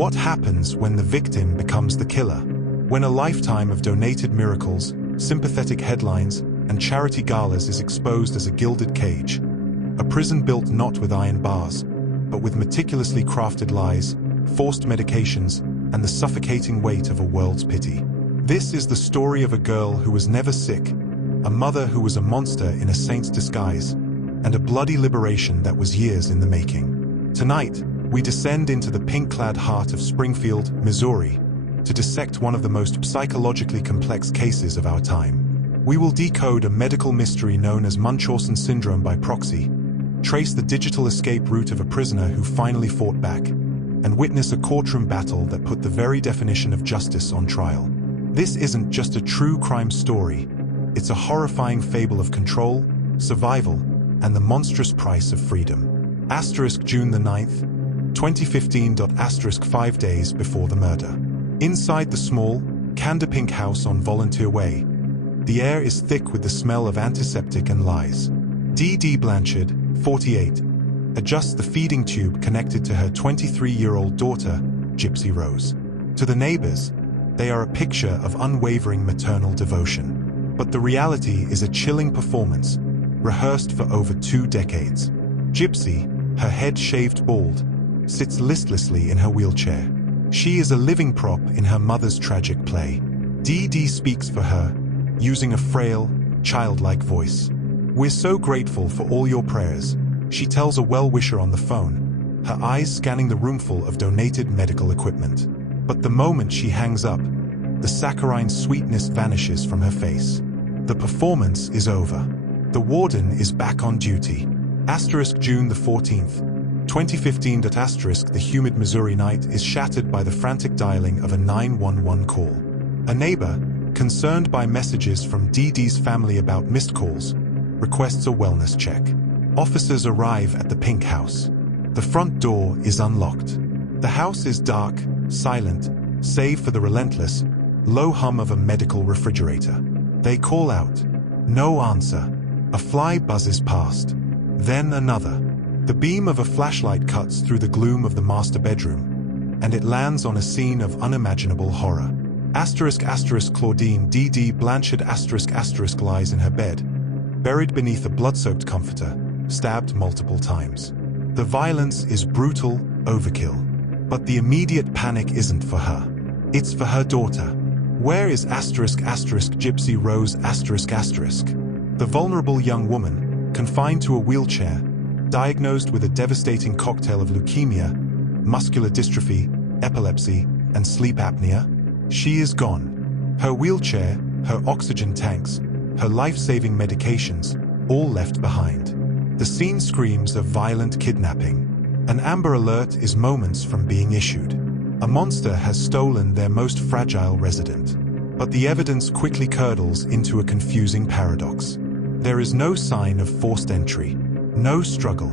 What happens when the victim becomes the killer? When a lifetime of donated miracles, sympathetic headlines, and charity galas is exposed as a gilded cage. A prison built not with iron bars, but with meticulously crafted lies, forced medications, and the suffocating weight of a world's pity. This is the story of a girl who was never sick, a mother who was a monster in a saint's disguise, and a bloody liberation that was years in the making. Tonight, we descend into the pink-clad heart of Springfield, Missouri, to dissect one of the most psychologically complex cases of our time. We will decode a medical mystery known as Munchausen syndrome by proxy, trace the digital escape route of a prisoner who finally fought back, and witness a courtroom battle that put the very definition of justice on trial. This isn't just a true crime story, it's a horrifying fable of control, survival, and the monstrous price of freedom. June the 9th, 2015. 5 days before the murder. Inside the small, candy-pink house on Volunteer Way, the air is thick with the smell of antiseptic and lies. Dee Dee Blanchard, 48, adjusts the feeding tube connected to her 23-year-old daughter, Gypsy Rose. To the neighbors, they are a picture of unwavering maternal devotion. But the reality is a chilling performance, rehearsed for over 2 decades. Gypsy, her head shaved bald, sits listlessly in her wheelchair. She is a living prop in her mother's tragic play. Dee Dee speaks for her, using a frail, childlike voice. "We're so grateful for all your prayers," she tells a well-wisher on the phone, her eyes scanning the roomful of donated medical equipment. But the moment she hangs up, the saccharine sweetness vanishes from her face. The performance is over. The warden is back on duty. June the 14th, 2015. The humid Missouri night is shattered by the frantic dialing of a 911 call. A neighbor, concerned by messages from Dee Dee's family about missed calls, requests a wellness check. Officers arrive at the pink house. The front door is unlocked. The house is dark, silent, save for the relentless, low hum of a medical refrigerator. They call out. No answer. A fly buzzes past. Then another. The beam of a flashlight cuts through the gloom of the master bedroom, and it lands on a scene of unimaginable horror. Claudine Dee Dee Blanchard lies in her bed, buried beneath a blood-soaked comforter, stabbed multiple times. The violence is brutal, overkill. But the immediate panic isn't for her. It's for her daughter. Where is Gypsy Rose The vulnerable young woman, confined to a wheelchair, diagnosed with a devastating cocktail of leukemia, muscular dystrophy, epilepsy, and sleep apnea? She is gone. Her wheelchair, her oxygen tanks, her life-saving medications, all left behind. The scene screams of violent kidnapping. An Amber Alert is moments from being issued. A monster has stolen their most fragile resident. But the evidence quickly curdles into a confusing paradox. There is no sign of forced entry, no struggle.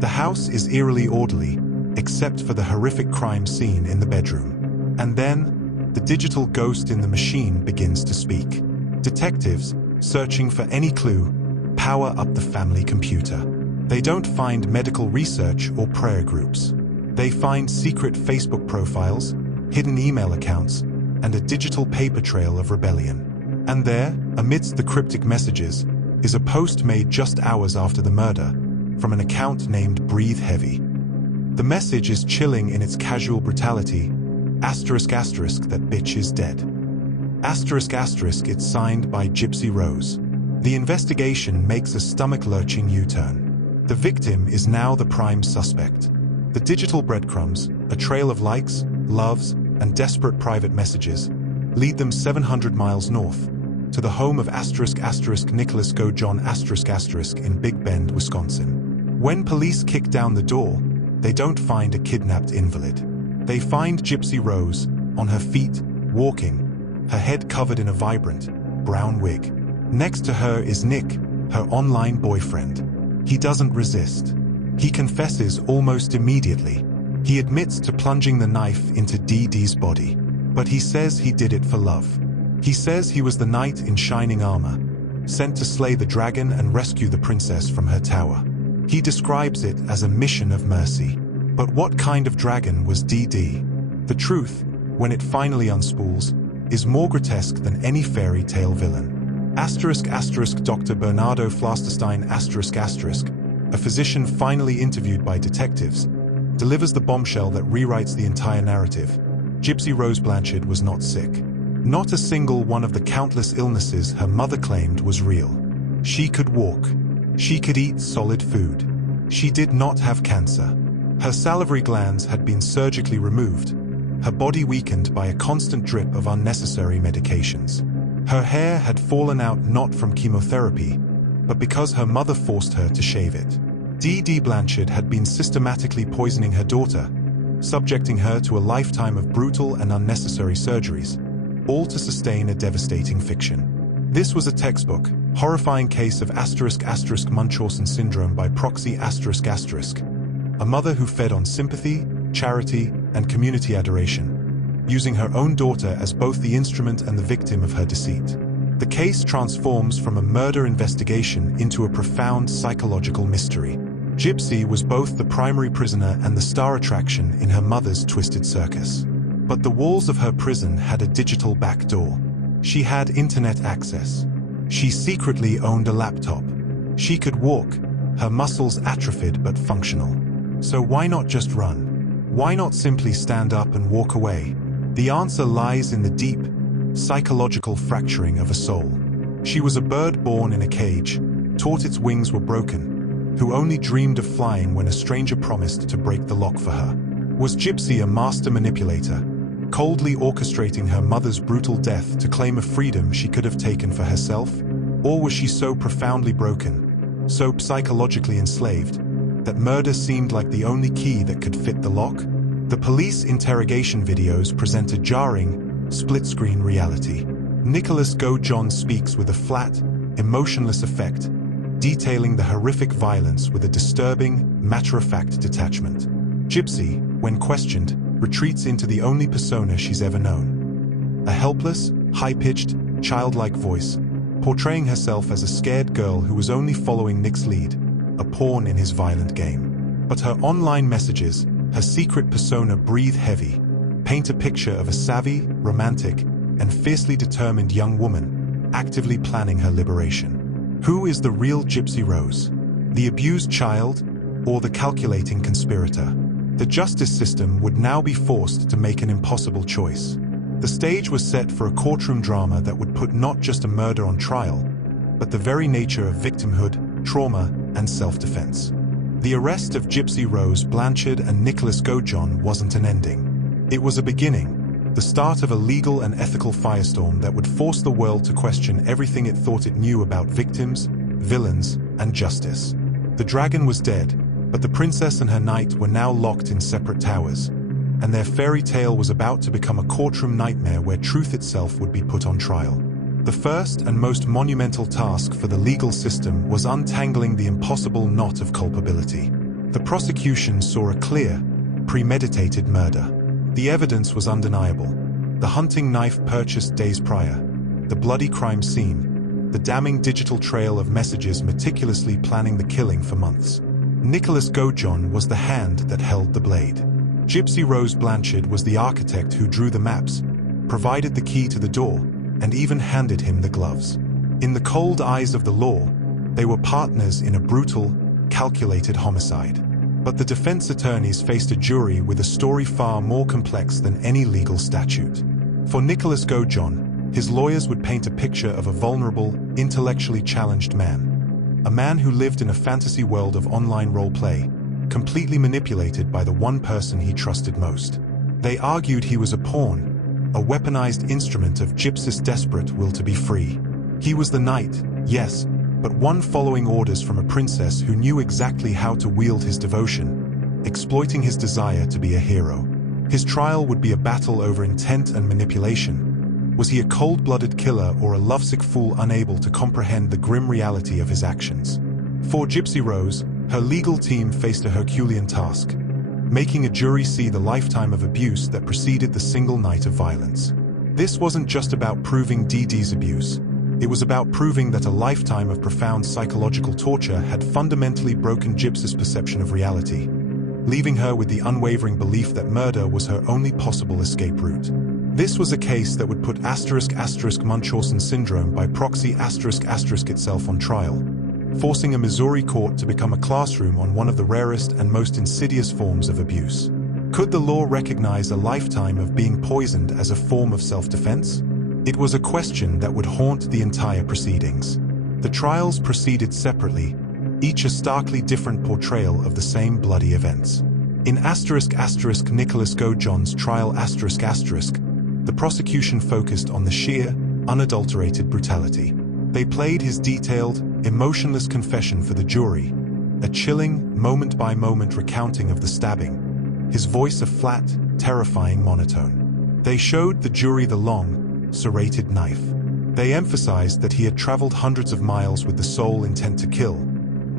The house is eerily orderly, except for the horrific crime scene in the bedroom. And then, the digital ghost in the machine begins to speak. Detectives, searching for any clue, power up the family computer. They don't find medical research or prayer groups. They find secret Facebook profiles, hidden email accounts, and a digital paper trail of rebellion. And there, amidst the cryptic messages, is a post made just hours after the murder, from an account named Breathe Heavy. The message is chilling in its casual brutality. That bitch is dead. It's signed by Gypsy Rose. The investigation makes a stomach-lurching U-turn. The victim is now the prime suspect. The digital breadcrumbs, a trail of likes, loves, and desperate private messages, lead them 700 miles north, to the home of Nicholas Go John in Big Bend, Wisconsin. When police kick down the door, they don't find a kidnapped invalid. They find Gypsy Rose, on her feet, walking, her head covered in a vibrant, brown wig. Next to her is Nick, her online boyfriend. He doesn't resist. He confesses almost immediately. He admits to plunging the knife into Dee Dee's body. But he says he did it for love. He says he was the knight in shining armor, sent to slay the dragon and rescue the princess from her tower. He describes it as a mission of mercy. But what kind of dragon was Dee Dee? The truth, when it finally unspools, is more grotesque than any fairy tale villain. Dr. Bernardo Flasterstein a physician finally interviewed by detectives, delivers the bombshell that rewrites the entire narrative. Gypsy Rose Blanchard was not sick. Not a single one of the countless illnesses her mother claimed was real. She could walk. She could eat solid food. She did not have cancer. Her salivary glands had been surgically removed, her body weakened by a constant drip of unnecessary medications. Her hair had fallen out not from chemotherapy, but because her mother forced her to shave it. Dee Dee Blanchard had been systematically poisoning her daughter, subjecting her to a lifetime of brutal and unnecessary surgeries, all to sustain a devastating fiction. This was a textbook, horrifying case of *** Munchausen syndrome by proxy ***. A mother who fed on sympathy, charity, and community adoration, using her own daughter as both the instrument and the victim of her deceit. The case transforms from a murder investigation into a profound psychological mystery. Gypsy was both the primary prisoner and the star attraction in her mother's twisted circus. But the walls of her prison had a digital back door. She had internet access. She secretly owned a laptop. She could walk, her muscles atrophied but functional. So why not just run? Why not simply stand up and walk away? The answer lies in the deep, psychological fracturing of a soul. She was a bird born in a cage, taught its wings were broken, who only dreamed of flying when a stranger promised to break the lock for her. Was Gypsy a master manipulator, coldly orchestrating her mother's brutal death to claim a freedom she could have taken for herself? Or was she so profoundly broken, so psychologically enslaved, that murder seemed like the only key that could fit the lock? The police interrogation videos present a jarring, split-screen reality. Nicholas Go-John speaks with a flat, emotionless effect, detailing the horrific violence with a disturbing, matter-of-fact detachment. Gypsy, when questioned, retreats into the only persona she's ever known. A helpless, high-pitched, childlike voice, portraying herself as a scared girl who was only following Nick's lead, a pawn in his violent game. But her online messages, her secret persona breathe heavy, paint a picture of a savvy, romantic, and fiercely determined young woman, actively planning her liberation. Who is the real Gypsy Rose? The abused child, or the calculating conspirator? The justice system would now be forced to make an impossible choice. The stage was set for a courtroom drama that would put not just a murder on trial, but the very nature of victimhood, trauma, and self-defense. The arrest of Gypsy Rose Blanchard and Nicholas Go-John wasn't an ending. It was a beginning, the start of a legal and ethical firestorm that would force the world to question everything it thought it knew about victims, villains, and justice. The dragon was dead, but the princess and her knight were now locked in separate towers, and their fairy tale was about to become a courtroom nightmare where truth itself would be put on trial. The first and most monumental task for the legal system was untangling the impossible knot of culpability. The prosecution saw a clear, premeditated murder. The evidence was undeniable. The hunting knife purchased days prior, the bloody crime scene, the damning digital trail of messages meticulously planning the killing for months. Nicholas Go-John was the hand that held the blade. Gypsy Rose Blanchard was the architect who drew the maps, provided the key to the door, and even handed him the gloves. In the cold eyes of the law, they were partners in a brutal, calculated homicide. But the defense attorneys faced a jury with a story far more complex than any legal statute. For Nicholas Go-John, his lawyers would paint a picture of a vulnerable, intellectually challenged man. A man who lived in a fantasy world of online role-play, completely manipulated by the one person he trusted most. They argued he was a pawn, a weaponized instrument of Gypsy's desperate will to be free. He was the knight, yes, but one following orders from a princess who knew exactly how to wield his devotion, exploiting his desire to be a hero. His trial would be a battle over intent and manipulation. Was he a cold-blooded killer or a lovesick fool unable to comprehend the grim reality of his actions? For Gypsy Rose, her legal team faced a Herculean task, making a jury see the lifetime of abuse that preceded the single night of violence. This wasn't just about proving Dee Dee's abuse. It was about proving that a lifetime of profound psychological torture had fundamentally broken Gypsy's perception of reality. leaving her with the unwavering belief that murder was her only possible escape route. This was a case that would put Munchausen syndrome by proxy itself on trial, forcing a Missouri court to become a classroom on one of the rarest and most insidious forms of abuse. Could the law recognize a lifetime of being poisoned as a form of self-defense? It was a question that would haunt the entire proceedings. The trials proceeded separately, each a starkly different portrayal of the same bloody events. In Nicholas Gojohn's trial the prosecution focused on the sheer, unadulterated brutality. They played his detailed, emotionless confession for the jury, a chilling, moment-by-moment recounting of the stabbing, his voice a flat, terrifying monotone. They showed the jury the long, serrated knife. They emphasized that he had traveled hundreds of miles with the sole intent to kill,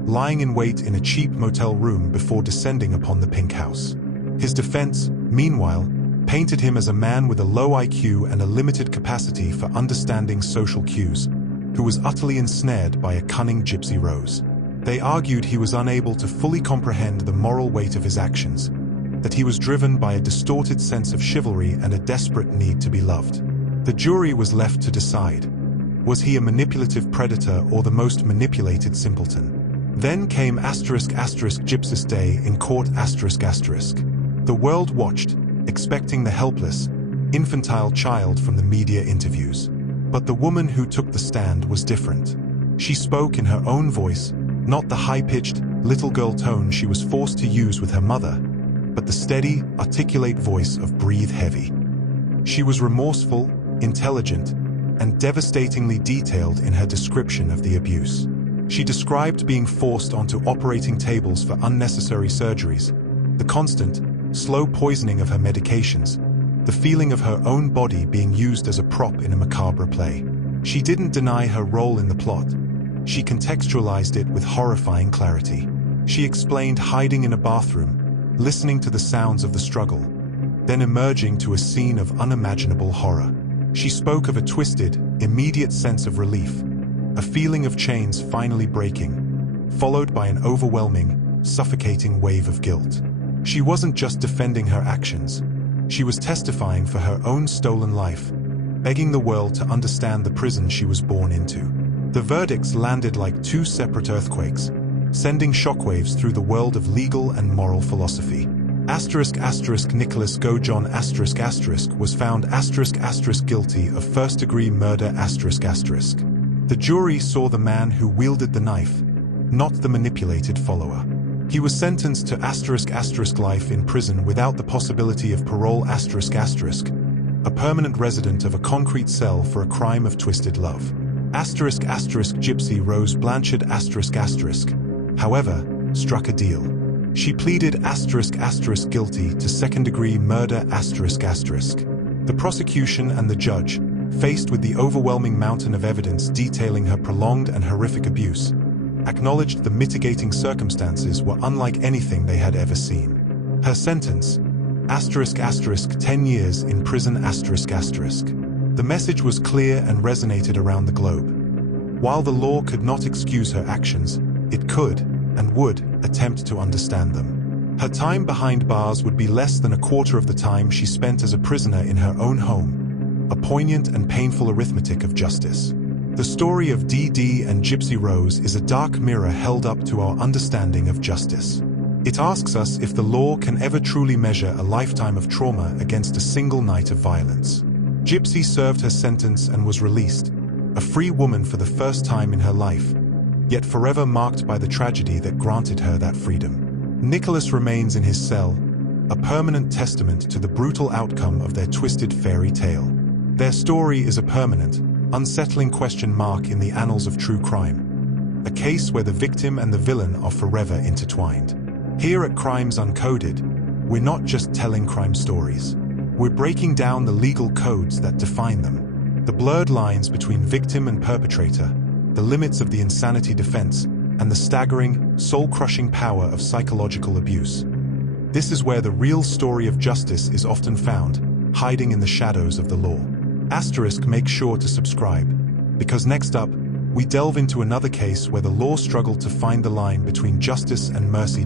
lying in wait in a cheap motel room before descending upon the Pink House. His defense, meanwhile, painted him as a man with a low IQ and a limited capacity for understanding social cues, who was utterly ensnared by a cunning Gypsy Rose. They argued he was unable to fully comprehend the moral weight of his actions, that he was driven by a distorted sense of chivalry and a desperate need to be loved. The jury was left to decide. Was he a manipulative predator or the most manipulated simpleton? Then came Gypsy's day in court The world watched, expecting the helpless, infantile child from the media interviews. But the woman who took the stand was different. She spoke in her own voice, not the high-pitched, little girl tone she was forced to use with her mother, but the steady, articulate voice of Breathe Heavy. She was remorseful, intelligent, and devastatingly detailed in her description of the abuse. She described being forced onto operating tables for unnecessary surgeries, the constant, slow poisoning of her medications, the feeling of her own body being used as a prop in a macabre play. She didn't deny her role in the plot. She contextualized it with horrifying clarity. She explained hiding in a bathroom, listening to the sounds of the struggle, then emerging to a scene of unimaginable horror. She spoke of a twisted, immediate sense of relief, a feeling of chains finally breaking, followed by an overwhelming, suffocating wave of guilt. She wasn't just defending her actions. She was testifying for her own stolen life, begging the world to understand the prison she was born into. The verdicts landed like two separate earthquakes, sending shockwaves through the world of legal and moral philosophy. Nicholas Gojohn was found guilty of first-degree murder. The jury saw the man who wielded the knife, not the manipulated follower. He was sentenced to life in prison without the possibility of parole a permanent resident of a concrete cell for a crime of twisted love. Gypsy Rose Blanchard however, struck a deal. She pleaded guilty to second-degree murder The prosecution and the judge, faced with the overwhelming mountain of evidence detailing her prolonged and horrific abuse, acknowledged the mitigating circumstances were unlike anything they had ever seen. Her sentence, 10 years in prison. The message was clear and resonated around the globe. While the law could not excuse her actions, it could, and would, attempt to understand them. Her time behind bars would be less than a quarter of the time she spent as a prisoner in her own home, a poignant and painful arithmetic of justice. The story of Dee Dee and Gypsy Rose is a dark mirror held up to our understanding of justice. It asks us if the law can ever truly measure a lifetime of trauma against a single night of violence. Gypsy served her sentence and was released, a free woman for the first time in her life, yet forever marked by the tragedy that granted her that freedom. Nicholas remains in his cell, a permanent testament to the brutal outcome of their twisted fairy tale. Their story is a permanent, unsettling question mark in the annals of true crime, a case where the victim and the villain are forever intertwined. Here at Crimes Uncoded, we're not just telling crime stories. We're breaking down the legal codes that define them, the blurred lines between victim and perpetrator, the limits of the insanity defense, and the staggering, soul-crushing power of psychological abuse. This is where the real story of justice is often found, hiding in the shadows of the law. Make sure to subscribe, because next up, we delve into another case where the law struggled to find the line between justice and mercy.